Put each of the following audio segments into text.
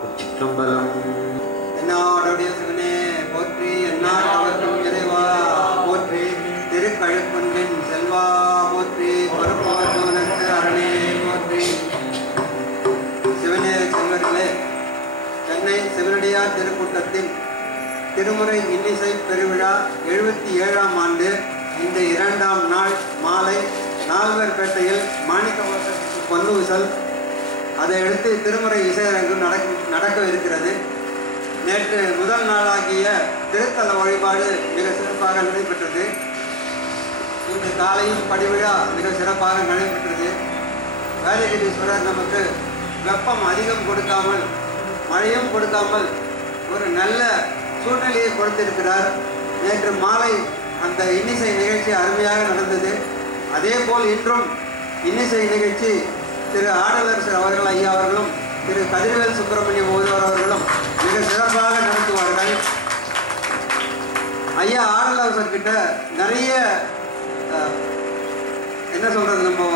சிற்றம்பலம். சிவனே போற்றி அவர்க்கும் இறைவா போற்றி திருக்கழுக்குன்றின் செல்வா போற்றி பொறுப்பவர்களுக்கு அரணே போற்றி. சிவனே செல்வர்களே சென்னை சிவனடியார் திருக்கூட்டத்தின் திருமுறை இன்னிசை பெருவிழா எழுபத்தி ஏழாம் ஆண்டு இந்த இரண்டாம் நாள் மாலை நால்வர்பேட்டையில் மாணிக்க பல்லூசல் அதை அடுத்து திருமுறை இசையரங்கம் நடக்க நடக்க இருக்கிறது நேற்று முதல் நாளாகிய திருத்தல வழிபாடு மிக சிறப்பாக நடைபெற்றது. இன்று காலையும் படிவிழா மிக சிறப்பாக நடைபெற்றது. வேதகிரீஸ்வரர் நமக்கு வெப்பம் அதிகம் கொடுக்காமல் மழையும் கொடுக்காமல் ஒரு நல்ல சூழ்நிலையை கொடுத்திருக்கிறார். நேற்று மாலை அந்த இன்னிசை நிகழ்ச்சி அருமையாக நடந்தது. அதே போல் இன்றும் இன்னிசை நிகழ்ச்சி திரு ஆடலரசர் அவர்கள் ஐயா அவர்களும் திரு கதிர்வேல் சுப்பிரமணியம் ஓதுவர் அவர்களும் மிக சிறப்பாக நடத்துவார்கள். ஐயா ஆடலரசர் கிட்ட நிறைய என்ன சொல்றது நம்ம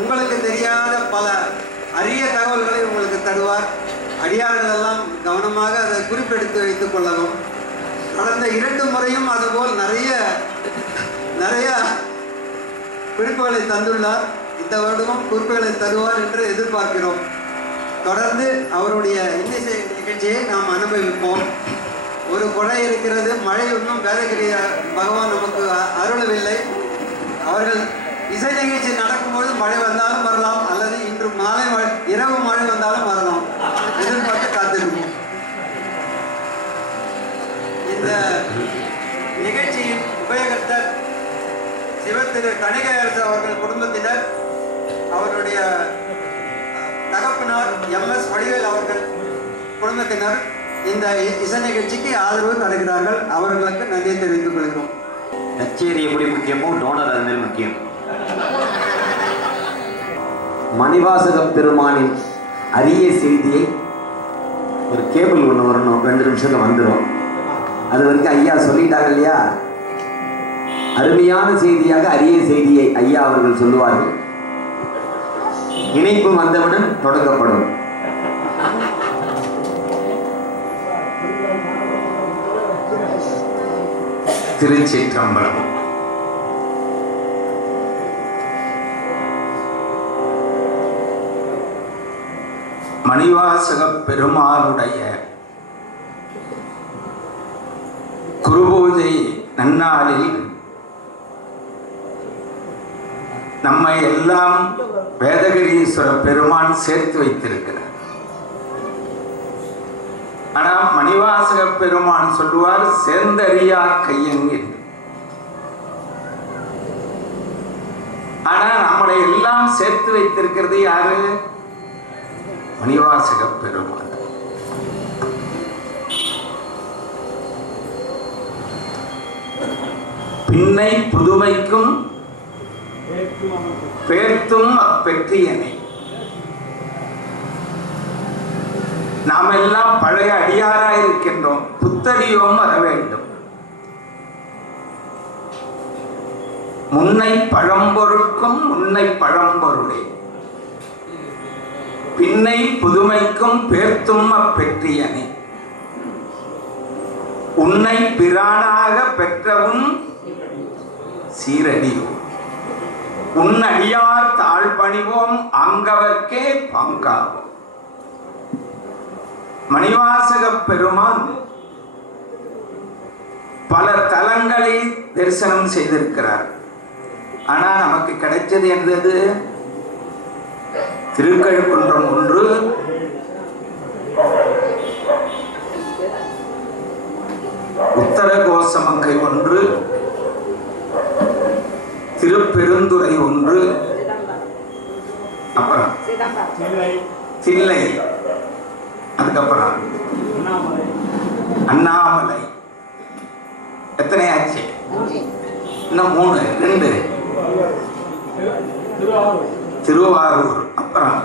உங்களுக்கு தெரியாத பல அரிய தகவல்களை உங்களுக்கு தருவார். அடியார்கள் எல்லாம் கவனமாக அதை குறிப்பெடுத்து வைத்துக் கொள்ளவும். கடந்த இரண்டு முறையும் அதுபோல் நிறைய நிறைய குறிப்புகளை தந்துள்ளார். இந்த வருடமும் குறிப்புகளை தருவார் என்று எதிர்பார்க்கிறோம். தொடர்ந்து அவருடைய இன்னிசை நிகழ்ச்சியை நாம் அனுபவிப்போம். ஒரு கொடை இருக்கிறது மழை இன்னும் வேதகிரி பகவான் நமக்கு அருளவில்லை. அவர்கள் இசை நிகழ்ச்சி நடக்கும்போது மழை வந்தாலும் வரலாம் அல்லது இன்று மாலை மழை இரவு மழை வந்தாலும் வரலாம். எதிர்பார்த்து காத்திருப்போம். இந்த நிகழ்ச்சியின் உபயோகத்தர் சிவத்திரு கணிகரசு அவர்கள் குடும்பத்தினர் அவருடைய தகப்பினார் தகப்பனார் எம் எஸ் வடிவேல் அவர்கள் குடும்பத்தினர் இந்த இசை நிகழ்ச்சிக்கு ஆதரவு தருகிறார்கள். அவர்களுக்கு நன்றி தெரிவித்துக் கொள்கிறோம். கச்சேரி எப்படி முக்கியமோ டோனர் அதுமாரி முக்கியம். மணிவாசகம் பெருமானின் அரிய செய்தியை ஒரு கேபிள் ஒன்று வரணும். ரெண்டு நிமிஷத்துல வந்துடும் அது வரைக்கும் ஐயா சொல்லிட்டாங்க இல்லையா? அருமையான செய்தியாக அரிய செய்தியை ஐயா அவர்கள் சொல்லுவார்கள். இணைப்பு வந்தவுடன் தொடங்கப்படும். திருச்சிற்றம்பலம். மணிவாசக பெருமானுடைய குருபூஜை நன்னாளில் நம்மை எல்லாம் வேதகிரீஸ்வர பெருமான் சேர்த்து வைத்திருக்கிறார். ஆனா மணிவாசக பெருமான் சொல்லுவார் சேர்ந்தறியா கையங்கு ஆனா நம்மளை எல்லாம் சேர்த்து வைத்திருக்கிறது யாரு? மணிவாசக பெருமான். பின்னை புதுமைக்கும் பேர்த்தும் அப்பெற்றியனை நாம் எல்லாம் பழைய அடியாராக இருக்கின்றோம். புத்தடியோம் வர வேண்டும். முன்னை பழம்பொருட்கும் முன்னை பழம்பொருளே. பின்னை புதுமைக்கும் பேர்த்தும் அப்பெற்றியனே உன்னை பிரானாக பெற்றவும் சீரடியும். உன்னடியார் தாழ் பணிவோம் அங்கவர்க்கே பங்காவோம் மணிவாசக பெருமான் பல தலங்களை தரிசனம் செய்திருக்கிறார். ஆனா நமக்கு கிடைச்சது என்றது திருக்கழுக்குன்றம் ஒன்று. உத்தர கோசமங்கை ஒன்று. திருப்பெருந்துறை ஒன்று. அப்புறம் சில்லை தில்லை. அதுக்கப்புறம் அண்ணாமலை. எத்தனை ஆச்சு இன்னும் மூணு ரெண்டு. திருவாரூர். திருவாரூர் அப்புறம்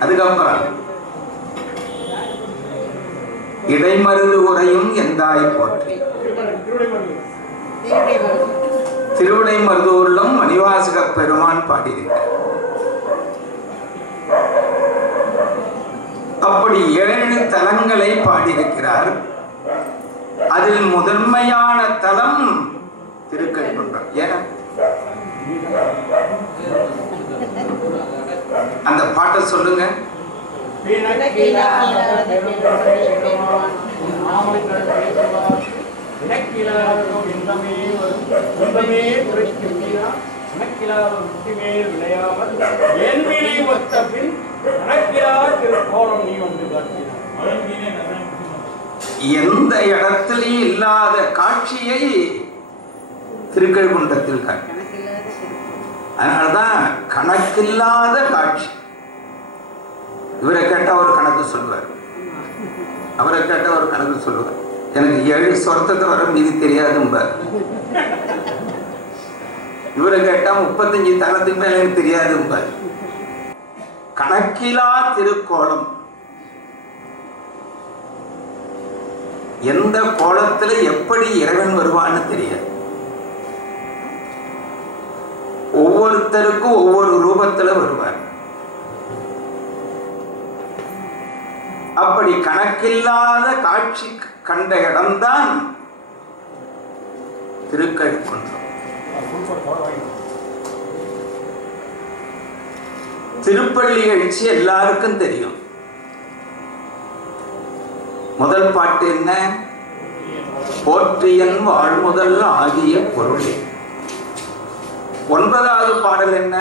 அதுக்கப்புறம் இடைமருது உரையும் எந்தாய் போற்றி. திருவிடை மருதூரிலும் மணிவாசக பெருமான் பாடியிருக்கிறார் அப்படி ஏழு தலங்களை பாடியிருக்கிறார். அதில் முதன்மையான தலம் திருக்கழுக்குன்றம் ஏன்? அந்த பாட்டை சொல்லுங்க. எந்த இடத்திலையும் இல்லாத காட்சியை திருக்கழுக்குன்றத்தில் காட்டி. அதனாலதான் கணக்கில்லாத காட்சி. இவரை கேட்டா ஒரு கணக்கு சொல்லுவார் அவரை கேட்டா ஒரு கணக்கு சொல்லுவார் எனக்கு ஏழு சொரத்தை தவிர மீதி தெரியாதும்ப. இவரை கேட்டா முப்பத்தஞ்சு தளத்துக்கு மேல எனக்கு தெரியாதும்ப. கணக்கிலா திருக்கோலம் எந்த கோலத்துல எப்படி இறைவன் வருவான்னு தெரியாது. ஒவ்வொருத்தருக்கும் ஒவ்வொரு ரூபத்துல வருவார். அப்படி கணக்கில்லாத காட்சி கண்ட இடம்தான் திருக்கழுக்குன்றம் திருப்பள்ளி எழுச்சி எல்லாருக்கும் தெரியும். முதல் பாட்டு என்ன? போற்றியன் வாழ்முதல் ஆகிய பொருளே. ஒன்பதாவது பாடல் என்ன?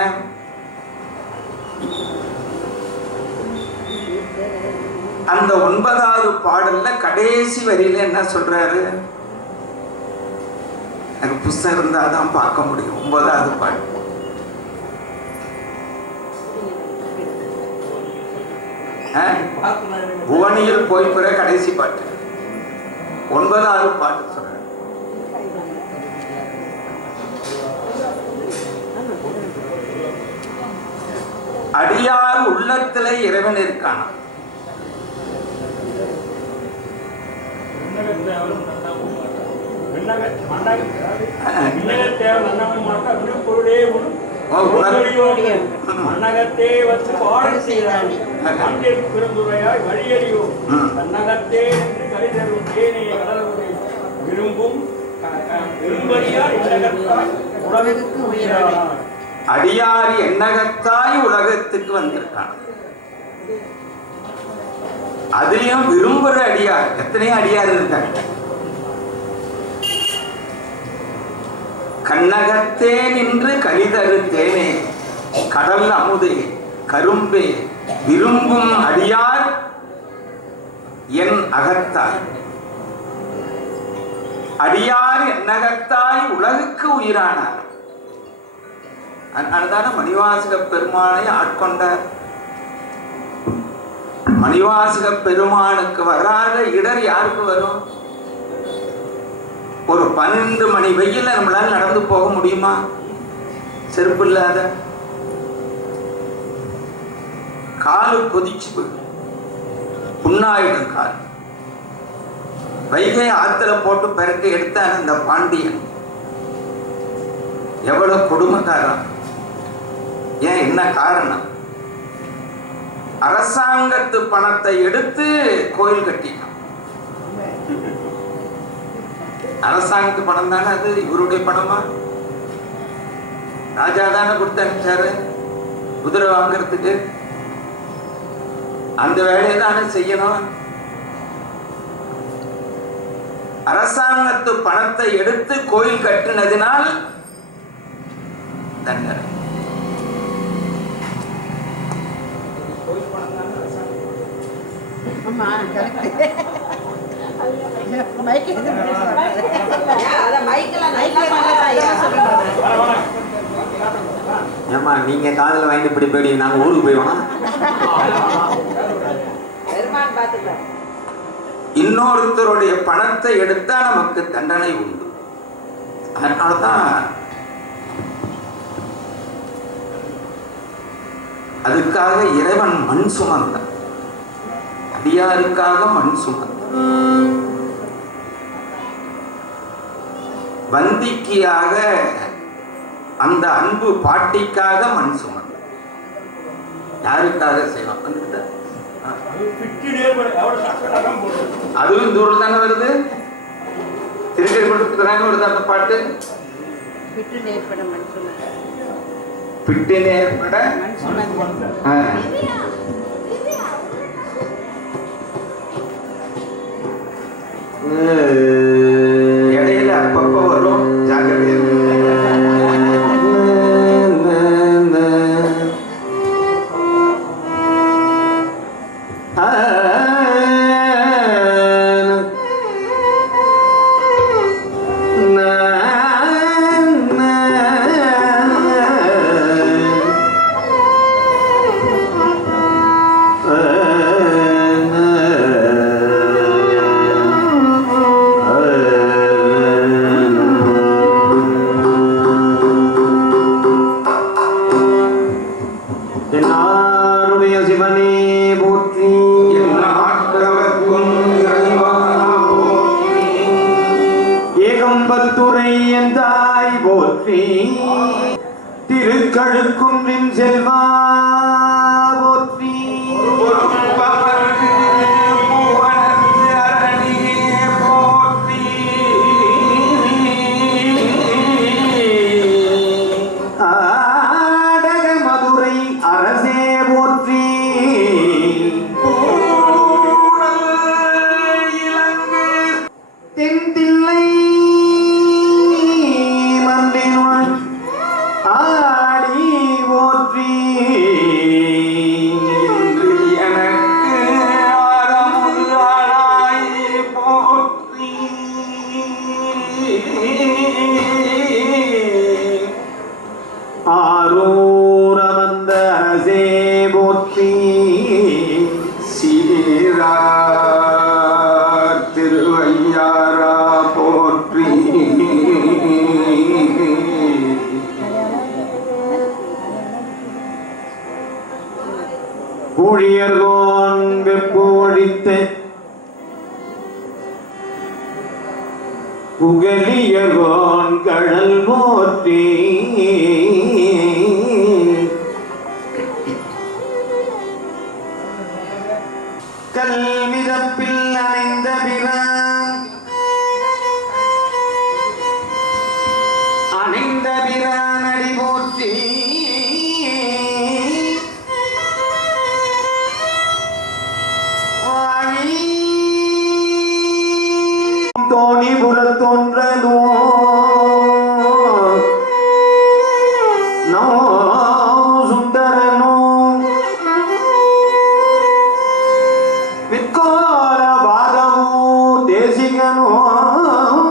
அந்த ஒன்பதாவது பாடல்ல கடைசி வரியில என்ன சொல்றாரு? எனக்கு புஸ்தகம் இருந்தா தான் பார்க்க முடியும். ஒன்பதாவது பாட்டு புவனியில் போய் பிற கடைசி பாட்டு. ஒன்பதாவது பாட்டு சொல்றேன் அடியார் உள்ளத்துல இறைவன் இருக்கானா ஓ, உணர்வு. மன்னகத்தே வச்சு பாடல் செய்தானே ஆஹா. மண்ணில் பிறந்துரையாய் வழியறியோ ம். தன்னகத்தே என்று கலிதரும் தேனை கடலுரை விரும்பும் க- க- விரும்படியார் இல்லகத்தாய் உலகுக்கு உயிரானார் அடியார் எண்ணகத்தாய் உலகத்துக்கு வந்திருக்கான் அதுலயும் விரும்புற அடியார். எத்தனையோ அடியார் இருக்காங்க கண்ணகத்தே நின்று கலிதரு கடல் அமுதே கரும்பே விரும்பும் அடியார் என் அகத்தாய். அடியார் என்னகத்தாய் உலகுக்கு உயிரானார். அதனால்தானே மணிவாசக பெருமானை ஆட்கொண்டார் மணிவாசக பெருமானுக்கு வராத இடர் யாருக்கு வரும்? ஒரு பன்னெண்டு மணி வெயில்ல நம்மளால நடந்து போக முடியுமா? செருப்பு இல்லாத. காலு கொதிச்சு புண்ணாயிடும் கால். வைகை ஆத்துல போட்டு பிறக்க எடுத்தான் இந்த பாண்டியன். எவ்வளவு கொடுமைக்காரன். ஏன் என்ன காரணம்? அரசாங்கத்து பணத்தை எடுத்து கோயில் கட்டினான் அரசாங்கத்து பணம் தானே அது? இவருடைய பணமா? ராஜா தானே கொடுத்து அனுப்பிச்சாரு? குதிரை வாங்குறதுக்கு. அந்த வேலையை தானே செய்யணும். அரசாங்கத்து பணத்தை எடுத்து கோயில் கட்டினதினால் தண்டனை. ஆமா கரெக்ட் மைக் ஏம்மா நீங்க காதுல வாங்கிட்டு இப்படி போயிடுங்க நாங்க ஊருக்கு போயிடுவோம்? இன்னொருத்தருடைய பணத்தை எடுத்தா நமக்கு தண்டனை உண்டு. அதனாலதான் அதுக்காக இறைவன் மண் சுமந்தான். அடியாருக்காக மண் சுமந்தான் வந்திக்கியாக அந்த அன்பு பாட்டிக்காக மண் சுமந்தான் யாருக்காக செய்வான்? அதுவும் ஊர்ல தானே வருது? திருக்கை தானே வருது அந்த பாட்டு? பிட்டு நேர்பட மனுஷன் ஆ. Amen. புகழியர்கோன் கடல் போற்றி. জানো